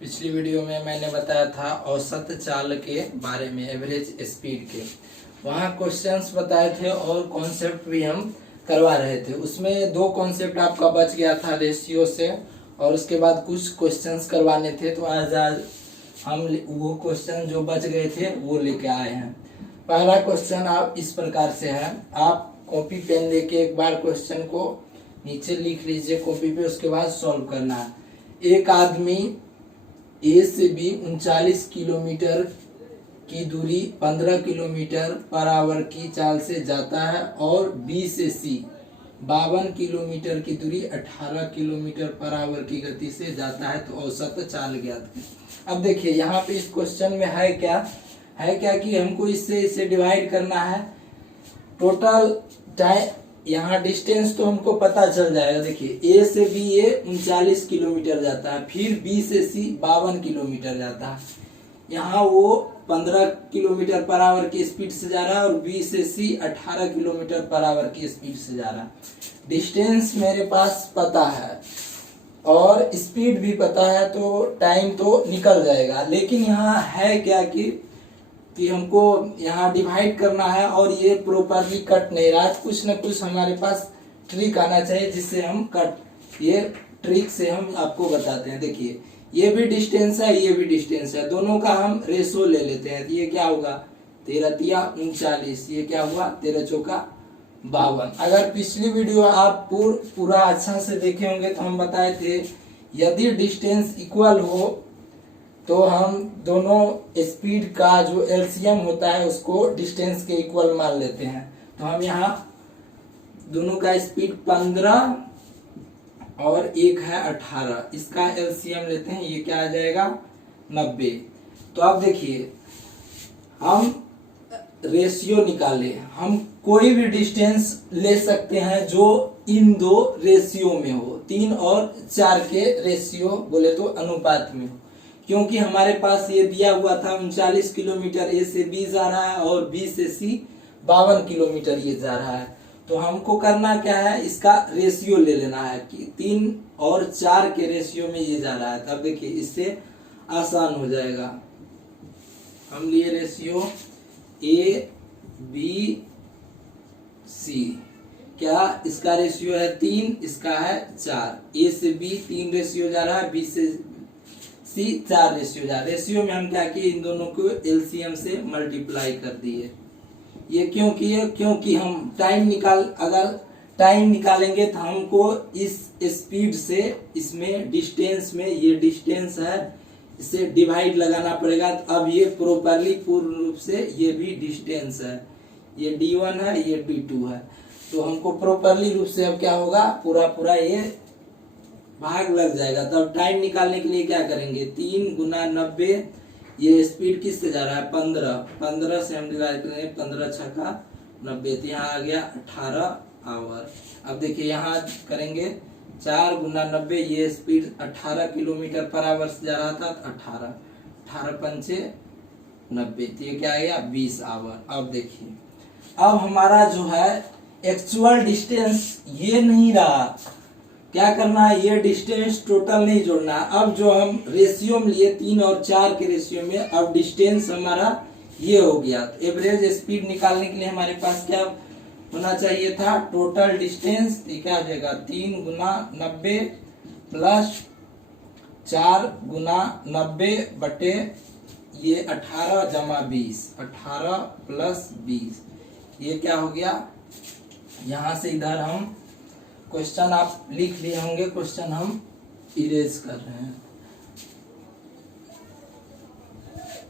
पिछली वीडियो में मैंने बताया था औसत चाल के बारे में, एवरेज स्पीड के। वहाँ क्वेश्चंस बताए थे और कॉन्सेप्ट भी हम करवा रहे थे। उसमें दो कॉन्सेप्ट आपका बच गया था रेशियो से, और उसके बाद कुछ क्वेश्चंस करवाने थे। तो आज हम वो क्वेश्चन जो बच गए थे वो लेके आए हैं। पहला क्वेश्चन आप इस प्रकार से है, आप कॉपी पेन लेके एक बार क्वेश्चन को नीचे लिख लीजिए कॉपी पे, उसके बाद सॉल्व करना है। एक आदमी ए से बी 39 किलोमीटर की दूरी 15 किलोमीटर पर आवर की चाल से जाता है और बी से सी 52 किलोमीटर की दूरी 18 किलोमीटर पर आवर की गति से जाता है, तो औसत चाल ज्ञात करें। अब देखिए यहाँ पे इस क्वेश्चन में है क्या कि हमको इससे डिवाइड करना है। टोटल टाइम, यहाँ डिस्टेंस तो हमको पता चल जाएगा। देखिए ए से बी ये 39 किलोमीटर जाता है, फिर बी से सी 52 किलोमीटर जाता है। यहाँ वो 15 किलोमीटर पर आवर की स्पीड से जा रहा है और बी से सी 18 किलोमीटर पर आवर की स्पीड से जा रहा है। डिस्टेंस मेरे पास पता है और स्पीड भी पता है, तो टाइम तो निकल जाएगा। लेकिन यहाँ है क्या कि हमको यहाँ डिवाइड करना है और ये प्रॉपरली कट नहीं रहा है। कुछ न कुछ हमारे पास ट्रिक आना चाहिए जिससे हम कट, ये ट्रिक से हम आपको बताते हैं। देखिए ये भी डिस्टेंस है, ये भी डिस्टेंस है, दोनों का हम रेशो ले लेते हैं। तो ये क्या होगा 13 तिया 39, ये क्या हुआ 13 चौका 52। अगर पिछली वीडियो आप पूरा अच्छा से देखे होंगे तो हम बताए थे यदि डिस्टेंस इक्वल हो तो हम दोनों स्पीड का जो एलसीएम होता है उसको डिस्टेंस के इक्वल मान लेते हैं। तो हम यहाँ दोनों का स्पीड 15 और एक है 18, इसका एलसीएम लेते हैं, ये क्या आ जाएगा 90। तो अब देखिए हम रेशियो निकाले, हम कोई भी डिस्टेंस ले सकते हैं जो इन दो रेशियो में हो, 3 और 4 के रेशियो बोले तो अनुपात में हो। क्योंकि हमारे पास ये दिया हुआ था 39 किलोमीटर ए से बी जा रहा है और बी से सी 52 किलोमीटर ये जा रहा है। तो हमको करना क्या है, इसका रेशियो ले लेना है कि 3 और 4 के रेशियो में ये जा रहा है। तब देखिए इससे आसान हो जाएगा। हम लिए रेशियो ए बी सी, क्या इसका रेशियो है 3, इसका है 4। ए से बी 3 रेशियो जा रहा है, बी से सी 4 रेशियो जा रहा है। रेशियो में हम क्या किए, इन दोनों को एलसीएम से मल्टीप्लाई कर दिए। ये क्यों किए, क्योंकि हम अगर टाइम निकालेंगे तो हमको इस स्पीड से इसमें डिस्टेंस में, ये डिस्टेंस है, इसे डिवाइड लगाना पड़ेगा। तो अब ये प्रॉपरली पूर्ण रूप से ये भी डिस्टेंस है, ये D1 है, ये D2 है। तो हमको प्रॉपरली रूप से अब क्या होगा, पूरा ये भाग लग जाएगा। तब टाइम निकालने के लिए क्या करेंगे, 3 गुना 90, ये स्पीड किससे जा रहा है 15 से हम डिवाइड करेंगे, 15 छक्का 90, तो यहाँ आ गया 18 आवर। अब देखिए यहाँ करेंगे 4 गुना 90, ये स्पीड 18 किलोमीटर पर आवर से जा रहा था, 18 पंचे 90, तो ये क्या आ गया 20 आवर। अब देखिए अब हमारा जो है एक्चुअल डिस्टेंस ये नहीं रहा, क्या करना है, ये डिस्टेंस टोटल नहीं जोड़ना है। अब जो हम रेशियो में लिए 3 और 4 के रेशियो में, अब डिस्टेंस हमारा ये हो गया। तो एवरेज स्पीड निकालने के लिए हमारे पास क्या होना चाहिए था, टोटल डिस्टेंस, क्या हो जाएगा 3 गुना 90 प्लस 4 गुना 90 बटे ये 18 जमा 20, 18 प्लस 20, ये क्या हो गया। यहाँ से इधर हम क्वेश्चन आप लिख लिए होंगे, क्वेश्चन हम इरेज कर रहे हैं।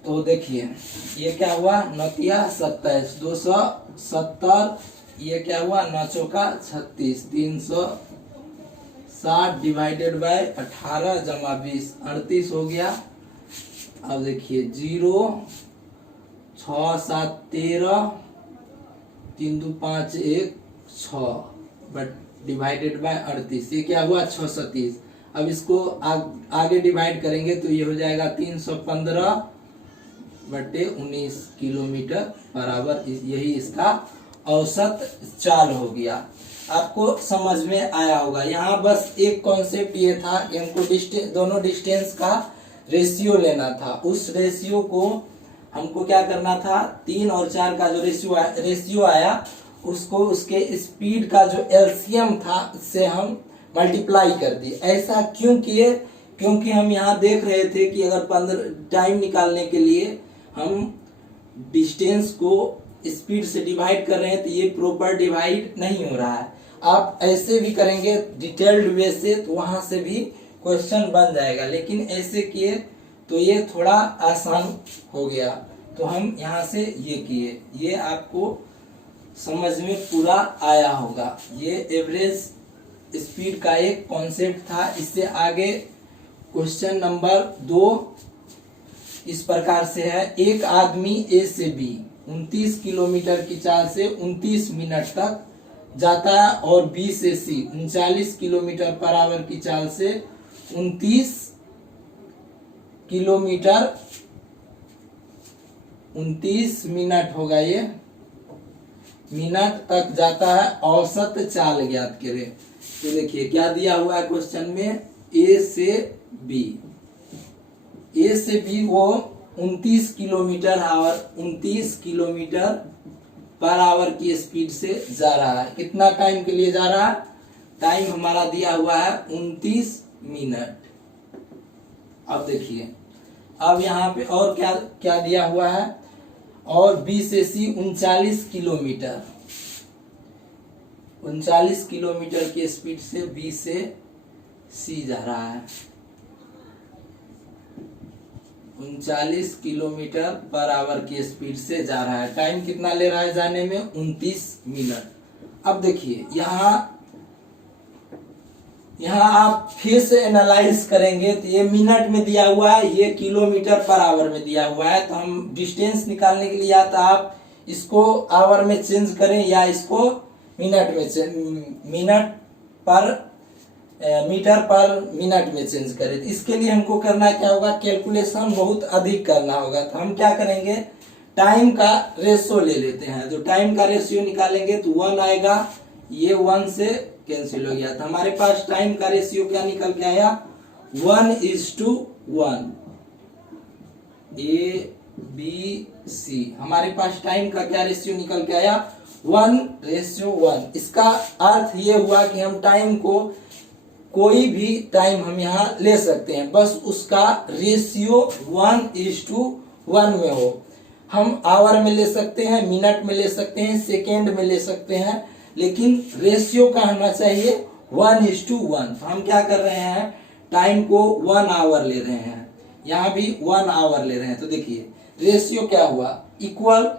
तो देखिए ये क्या हुआ 9 27, 270, ये क्या हुआ 9 चौका 36, 360 डिवाइडेड बाय 18 जमा 20, 38 हो गया। अब देखिए 0 6 7 13, 3 2 5 1 6 बट डिवाइडेड बाय 38, ये क्या हुआ 637। अब इसको आगे डिवाइड करेंगे तो ये हो जाएगा 315 बटे 19 किलोमीटर पर आवर। यही इसका औसत चाल हो गया। आपको समझ में आया होगा। यहाँ बस एक कॉन्सेप्ट ये था कि हमको दोनों डिस्टेंस का रेशियो लेना था। उस रेशियो को हमको क्या करना था, 3 और 4 का जो रेशियो आया उसको उसके स्पीड का जो एलसीएम था उससे हम मल्टीप्लाई कर दिए। ऐसा क्यों किए, क्योंकि हम यहाँ देख रहे थे कि अगर 15 टाइम निकालने के लिए हम डिस्टेंस को स्पीड से डिवाइड कर रहे हैं तो ये प्रॉपर डिवाइड नहीं हो रहा है। आप ऐसे भी करेंगे डिटेल्ड वे से तो वहां से भी क्वेश्चन बन जाएगा, लेकिन ऐसे किए तो ये थोड़ा आसान हो गया, तो हम यहाँ से ये किए। ये आपको समझ में पूरा आया होगा। ये एवरेज स्पीड का एक कॉन्सेप्ट था। इससे आगे क्वेश्चन नंबर 2 इस प्रकार से है। एक आदमी ए से बी 29 किलोमीटर की चाल से 29 मिनट तक जाता है और बी से सी 39 किलोमीटर पर आवर की चाल से 29 किलोमीटर 29 मिनट होगा, ये मिनट तक जाता है। औसत चाल ज्ञात करें। तो देखिए क्या दिया हुआ है क्वेश्चन में, ए से बी। ए से बी वो 29 kilometre our 29 kilometre per hour की स्पीड से जा रहा है। कितना टाइम के लिए जा रहा है, टाइम हमारा दिया हुआ है 29 मिनट। अब देखिए अब यहाँ पे और क्या क्या दिया हुआ है, और बी से सी 39 किलोमीटर 39 किलोमीटर की स्पीड से बी से सी जा रहा है। 39 किलोमीटर पर आवर की स्पीड से जा रहा है। टाइम कितना ले रहा है जाने में, 29 मिनट। अब देखिए यहाँ आप फिर से एनालाइज करेंगे तो ये मिनट में दिया हुआ है, ये किलोमीटर पर आवर में दिया हुआ है। तो हम डिस्टेंस निकालने के लिए या तो आप इसको आवर में चेंज करें या इसको मिनट में मीटर पर मिनट में चेंज करें। तो इसके लिए हमको करना क्या होगा, कैलकुलेशन बहुत अधिक करना होगा। तो हम क्या करेंगे, टाइम का रेशियो ले लेते हैं। जो टाइम का रेशियो निकालेंगे तो 1 आएगा, ये 1 से कैंसिल हो गया। तो हमारे पास टाइम का रेशियो क्या निकल के आया, 1:1। ए बी सी हमारे पास टाइम का क्या रेशियो निकल के आया, 1:1। इसका अर्थ ये हुआ कि हम टाइम को कोई भी टाइम हम यहाँ ले सकते हैं, बस उसका रेशियो 1:1 में हो। हम आवर में ले सकते हैं, मिनट में ले सकते हैं, सेकेंड में ले सकते हैं, लेकिन रेशियो का होना चाहिए 1:1। तो हम क्या कर रहे हैं, टाइम को 1 आवर ले रहे हैं, यहाँ भी 1 आवर ले रहे हैं। तो देखिए रेशियो क्या हुआ, इक्वल।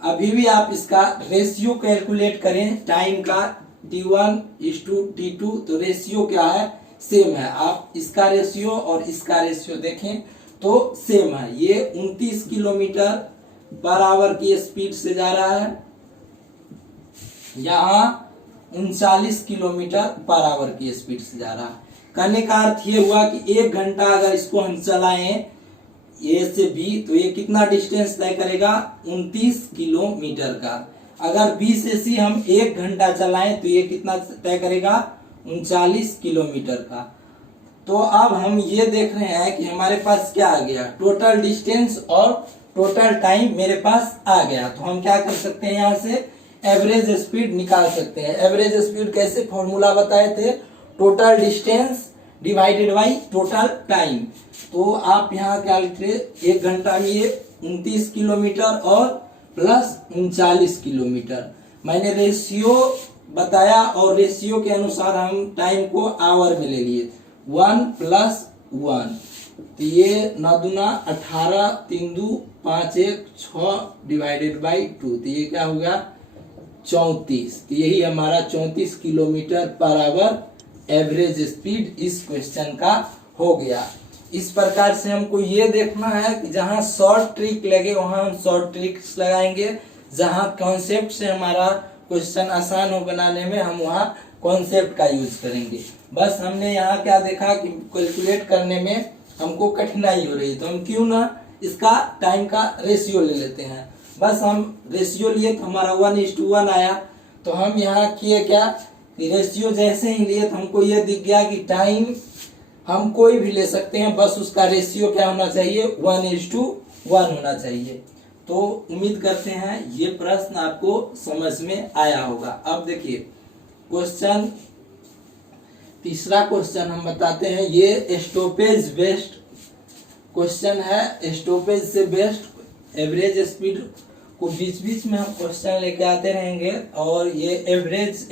अभी भी आप इसका रेशियो कैलकुलेट करें टाइम का, T1:T2, तो रेशियो क्या है, सेम है। आप इसका रेशियो और इसका रेशियो देखें तो सेम है। ये 29 किलोमीटर पर आवर की स्पीड से जा रहा है, यहाँ 39 किलोमीटर पर आवर की स्पीड से जा रहा है। कहने का अर्थ ये हुआ कि 1 घंटा अगर इसको हम चलाएं ए से बी तो ये कितना डिस्टेंस तय करेगा, 29 किलोमीटर का। अगर बी से सी हम 1 घंटा चलाएं तो ये कितना तय करेगा, 39 किलोमीटर का। तो अब हम ये देख रहे हैं कि हमारे पास क्या आ गया, टोटल डिस्टेंस और टोटल टाइम मेरे पास आ गया। तो हम क्या कर सकते हैं, यहाँ से एवरेज स्पीड निकाल सकते हैं। एवरेज स्पीड कैसे, फॉर्मूला बताए थे, total distance divided by total time. तो आप यहाँ क्या लिखे, 1 घंटा में ये 29 किलोमीटर और प्लस 39 किलोमीटर। मैंने रेशियो बताया और रेशियो के अनुसार हम टाइम को आवर में ले लिए, 1+1। तो ये 9 दूना 18, 3 दू 5, 1 6 डिवाइडेड बाई 2, तो ये क्या होगा 34। तो यही हमारा 34 kilometre per hour average speed इस क्वेश्चन का हो गया। इस प्रकार से हमको ये देखना है कि जहां शॉर्ट ट्रिक लगे वहां हम शॉर्ट ट्रिक्स लगाएंगे, जहां कॉन्सेप्ट से हमारा क्वेश्चन आसान हो बनाने में हम वहां कॉन्सेप्ट का यूज करेंगे। बस हमने यहाँ क्या देखा कि कैलकुलेट करने में हमको कठिनाई हो रही, तो हम क्यों ना इसका टाइम का रेशियो ले लेते हैं। बस हम रेशियो लिए तो हमारा 1:1 आया। तो हम यहाँ किए क्या, रेशियो जैसे ही लिए तो हमको ये दिख गया कि टाइम हम कोई भी ले सकते हैं, बस उसका रेशियो क्या होना चाहिए, 1:1 होना चाहिए। तो उम्मीद करते हैं ये प्रश्न आपको समझ में आया होगा। अब देखिए क्वेश्चन, तीसरा क्वेश्चन हम बताते हैं। ये स्टॉपेज बेस्ड क्वेश्चन है, स्टॉपेज से बेस्ड एवरेज स्पीड को बीच बीच में हम क्वेश्चन लेके आते रहेंगे। और ये एवरेज,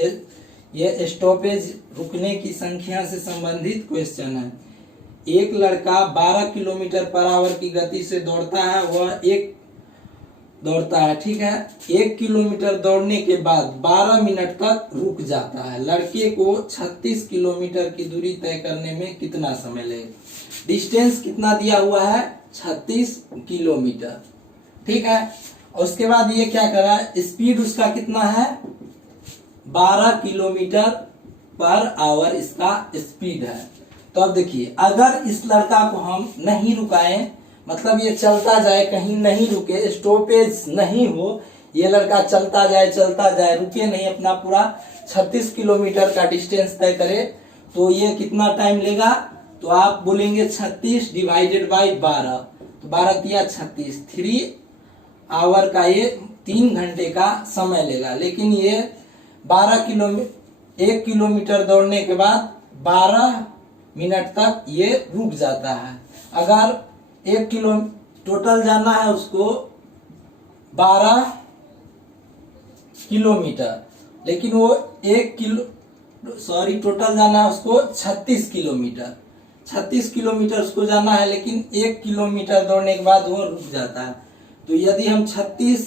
ये स्टॉपेज रुकने की संख्या से संबंधित क्वेश्चन है। एक लड़का 12 किलोमीटर पर आवर की गति से दौड़ता है, वह एक दौड़ता है, ठीक है। 1 किलोमीटर दौड़ने के बाद 12 मिनट तक रुक जाता है। लड़के को 36 किलोमीटर की दूरी तय करने में कितना समय लगेगा? डिस्टेंस कितना दिया हुआ है, 36 किलोमीटर, ठीक है। और उसके बाद ये क्या करा, स्पीड उसका कितना है, 12 किलोमीटर पर आवर इसका स्पीड है। तो अब देखिए, अगर इस लड़का को हम नहीं रुकाएं, मतलब ये चलता जाए, कहीं नहीं रुके, स्टॉपेज नहीं हो, ये लड़का चलता जाए रुके नहीं, अपना पूरा 36 किलोमीटर का डिस्टेंस तय करे, तो ये कितना टाइम लेगा? तो आप बोलेंगे 36 डिवाइडेड बाई 12, तो 12 तिया 36, 3 आवर का ये 3 घंटे का समय लेगा। लेकिन ये 1 किलोमीटर दौड़ने के बाद 12 मिनट तक ये रुक जाता है। अगर 1 किलो टोटल जाना है उसको 12 किलोमीटर, लेकिन वो टोटल जाना है उसको 36 किलोमीटर, 36 किलोमीटर उसको जाना है, लेकिन 1 किलोमीटर दौड़ने के बाद वो रुक जाता है। तो यदि हम 36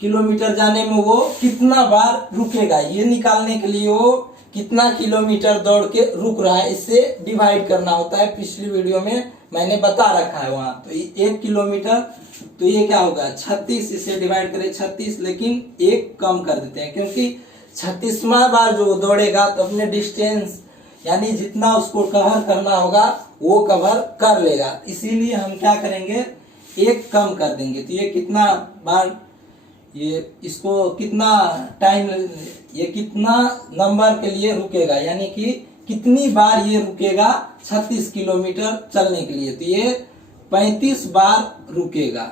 किलोमीटर जाने में वो कितना बार रुकेगा, ये निकालने के लिए वो कितना किलोमीटर दौड़ के रुक रहा है, इससे डिवाइड करना होता है। पिछली वीडियो में मैंने बता रखा है वहां। तो 1 किलोमीटर, तो ये क्या होगा, 36, इसे डिवाइड करें 36, लेकिन 1 कम कर देते हैं, क्योंकि 36वां बार जो दौड़ेगा तो अपने डिस्टेंस यानी जितना उसको कवर करना होगा वो कवर कर लेगा। इसीलिए हम क्या करेंगे, 1 कम कर देंगे। तो ये कितना बार, ये इसको कितना टाइम, ये कितना नंबर के लिए रुकेगा, यानी कि कितनी बार ये रुकेगा 36 किलोमीटर चलने के लिए। तो ये 35 बार रुकेगा,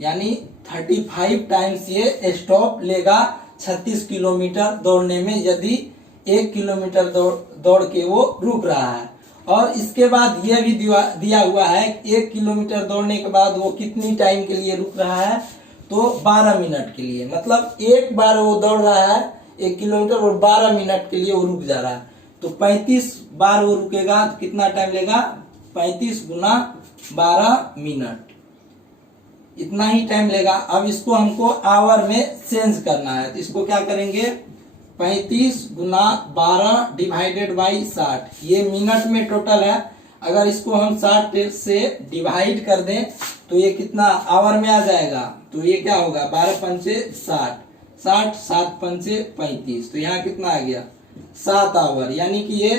यानी 35 टाइम्स ये स्टॉप लेगा 36 किलोमीटर दौड़ने में, यदि 1 किलोमीटर दौड़ के वो रुक रहा है। और इसके बाद ये भी दिया हुआ है 1 किलोमीटर दौड़ने के बाद वो कितनी टाइम के लिए रुक रहा है, तो 12 मिनट के लिए। मतलब एक बार वो दौड़ रहा है 1 किलोमीटर और 12 मिनट के लिए वो रुक जा रहा है। तो 35 बार वो रुकेगा, तो कितना टाइम लेगा, 35 गुना 12 मिनट, इतना ही टाइम लेगा। अब इसको हमको आवर में चेंज करना है, तो इसको क्या करेंगे, 35 गुना 12 डिवाइडेड बाई 60, ये मिनट में टोटल है। अगर इसको हम 60 से डिवाइड कर दें तो ये कितना आवर में आ जाएगा, तो ये क्या होगा, 12 पंचे 60, 60 7 पंचे 35, तो यहाँ कितना आ गया, 7 आवर। यानी कि ये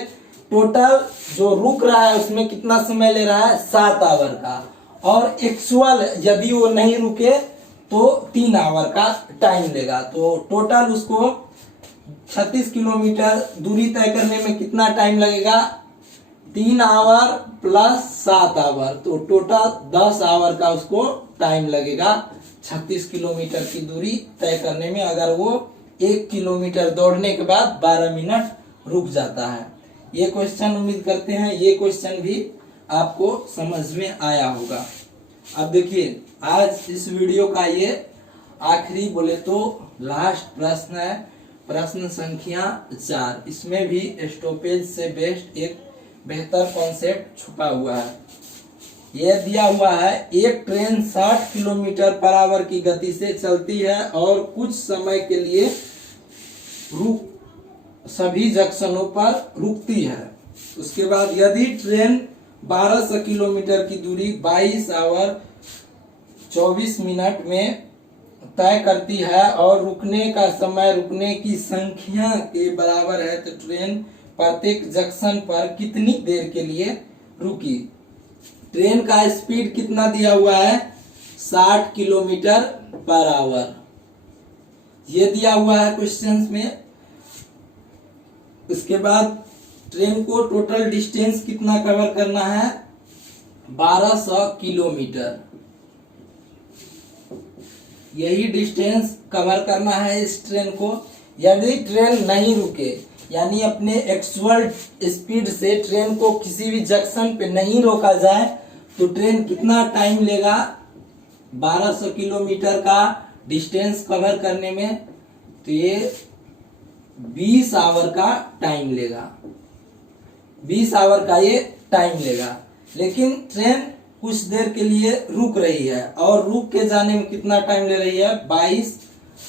टोटल जो रुक रहा है उसमें कितना समय ले रहा है, 7 आवर का। और एक्चुअल यदि वो नहीं रुके तो 3 आवर का टाइम लेगा। तो टोटल उसको 36 किलोमीटर दूरी तय करने में कितना टाइम लगेगा, 3 आवर प्लस 7 आवर, तो टोटल 10 आवर का उसको टाइम लगेगा 36 किलोमीटर की दूरी तय करने में, अगर वो 1 किलोमीटर दौड़ने के बाद 12 मिनट रुक जाता है। ये क्वेश्चन उम्मीद करते हैं ये क्वेश्चन भी आपको समझ में आया होगा। अब देखिए, आज इस वीडियो का ये आखिरी बोले तो लास्ट प्रश्न है, प्रश्न संख्या 4। इसमें भी स्टॉपेज से बेस्ड एक बेहतर कॉन्सेप्ट छुपा हुआ है। यह दिया हुआ है, एक ट्रेन 60 किलोमीटर पर आवर की गति से चलती है और कुछ समय के लिए सभी जंक्शनों पर रुकती है। उसके बाद यदि ट्रेन 1200 किलोमीटर की दूरी 22 आवर 24 मिनट में तय करती है और रुकने का समय रुकने की संख्या के बराबर है, तो ट्रेन प्रत्येक जंक्शन पर कितनी देर के लिए रुकी। ट्रेन का स्पीड कितना दिया हुआ है, 60 किलोमीटर पर आवर, ये दिया हुआ है क्वेश्चन में। उसके बाद ट्रेन को टोटल डिस्टेंस कितना कवर करना है, 1200 किलोमीटर। यही डिस्टेंस कवर करना है इस ट्रेन को। यदि ट्रेन नहीं रुके, यानी अपने एक्चुअल स्पीड से ट्रेन को किसी भी जंक्शन पे नहीं रोका जाए, तो ट्रेन कितना टाइम लेगा 1200 किलोमीटर का डिस्टेंस कवर करने में? तो ये 20 आवर का टाइम लेगा, 20 आवर का ये टाइम लेगा। लेकिन ट्रेन कुछ देर के लिए रुक रही है, और रुक के जाने में कितना टाइम ले रही है, 22,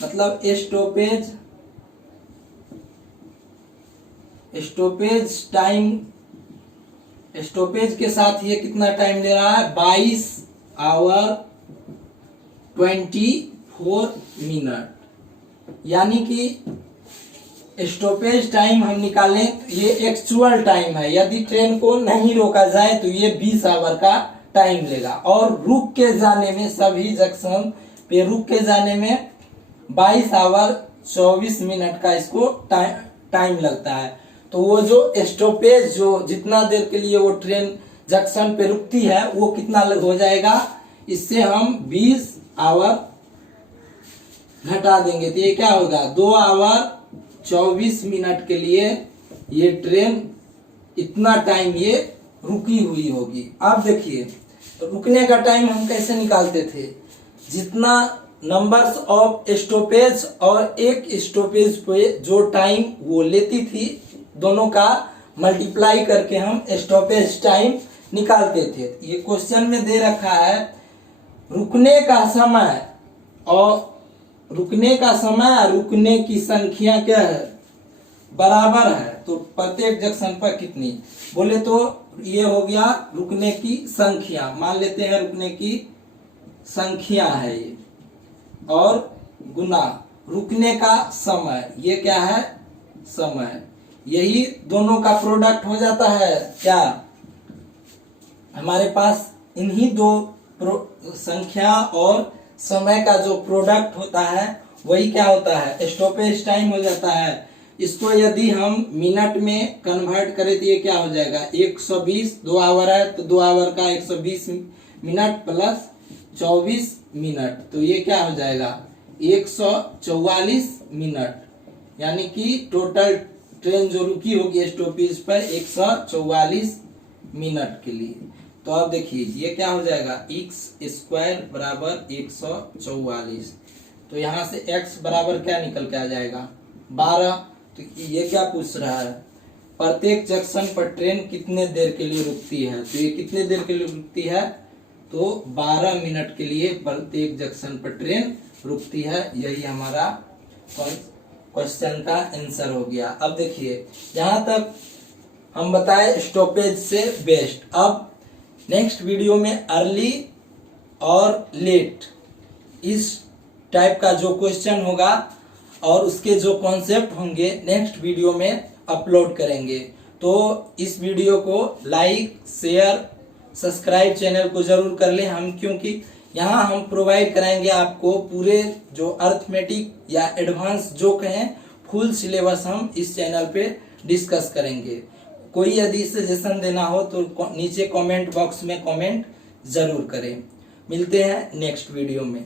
मतलब स्टॉपेज टाइम, स्टॉपेज के साथ ये कितना टाइम ले रहा है, 22 आवर 24 मिनट। यानी कि स्टॉपेज टाइम हम निकालें तो ये एक्चुअल टाइम है। यदि ट्रेन को नहीं रोका जाए तो ये 20 आवर का टाइम लेगा, और रुक के जाने में, सभी जंक्शन पे रुक के जाने में 22 आवर 24 मिनट का इसको टाइम लगता है। तो वो जो स्टॉपेज, जो जितना देर के लिए वो ट्रेन जंक्शन पे रुकती है, वो कितना हो जाएगा, इससे हम 20 आवर घटा देंगे तो ये क्या होगा, 2 आवर 24 मिनट के लिए ये ट्रेन इतना टाइम ये रुकी हुई होगी। अब देखिए, तो रुकने का टाइम हम कैसे निकालते थे, जितना नंबर्स ऑफ स्टॉपेज और एक स्टॉपेज पे जो टाइम वो लेती थी, दोनों का मल्टीप्लाई करके हम स्टॉपेज टाइम निकालते थे। ये क्वेश्चन में दे रखा है रुकने का समय और रुकने की संख्या क्या है, बराबर है। तो प्रत्येक जंक्शन पर कितनी, बोले तो ये हो गया रुकने की संख्या, मान लेते हैं रुकने की संख्या है ये, और गुना रुकने का समय, ये क्या है, समय। यही दोनों का प्रोडक्ट हो जाता है क्या, हमारे पास इन्हीं दो संख्या और समय का जो प्रोडक्ट होता है वही क्या होता है, स्टॉपेज टाइम हो जाता है। इसको यदि हम मिनट में कन्वर्ट करें तो ये क्या हो जाएगा, 120, 2 आवर है तो 2 आवर का 120 मिनट प्लस 24 मिनट, तो ये क्या हो जाएगा 144 मिनट। यानी कि टोटल ट्रेन जो रुकी होगी स्टॉपेज पर 144 मिनट के लिए। तो अब देखिए ये क्या हो जाएगा, x² बराबर 144। तो यहाँ से x बराबर क्या निकल के आ जाएगा, 12। तो ये क्या पूछ रहा है, प्रत्येक जंक्शन पर ट्रेन कितने देर के लिए रुकती है, तो ये कितने देर के लिए रुकती है, तो 12 मिनट के लिए प्रत्येक जंक्शन पर ट्रेन रुकती है। यही हमारा क्वेश्चन का आंसर हो गया। अब देखिए, यहाँ तक हम बताए स्टॉपेज से बेस्ट। अब नेक्स्ट वीडियो में अर्ली और लेट इस टाइप का जो क्वेश्चन होगा और उसके जो कॉन्सेप्ट होंगे नेक्स्ट वीडियो में अपलोड करेंगे। तो इस वीडियो को लाइक, शेयर, सब्सक्राइब चैनल को जरूर कर लें हम, क्योंकि यहाँ हम प्रोवाइड कराएंगे आपको पूरे जो अर्थमेटिक या एडवांस जो कहें फुल सिलेबस हम इस चैनल पे डिस्कस करेंगे। कोई यदि सजेशन देना हो तो नीचे कमेंट बॉक्स में कमेंट जरूर करें। मिलते हैं नेक्स्ट वीडियो में।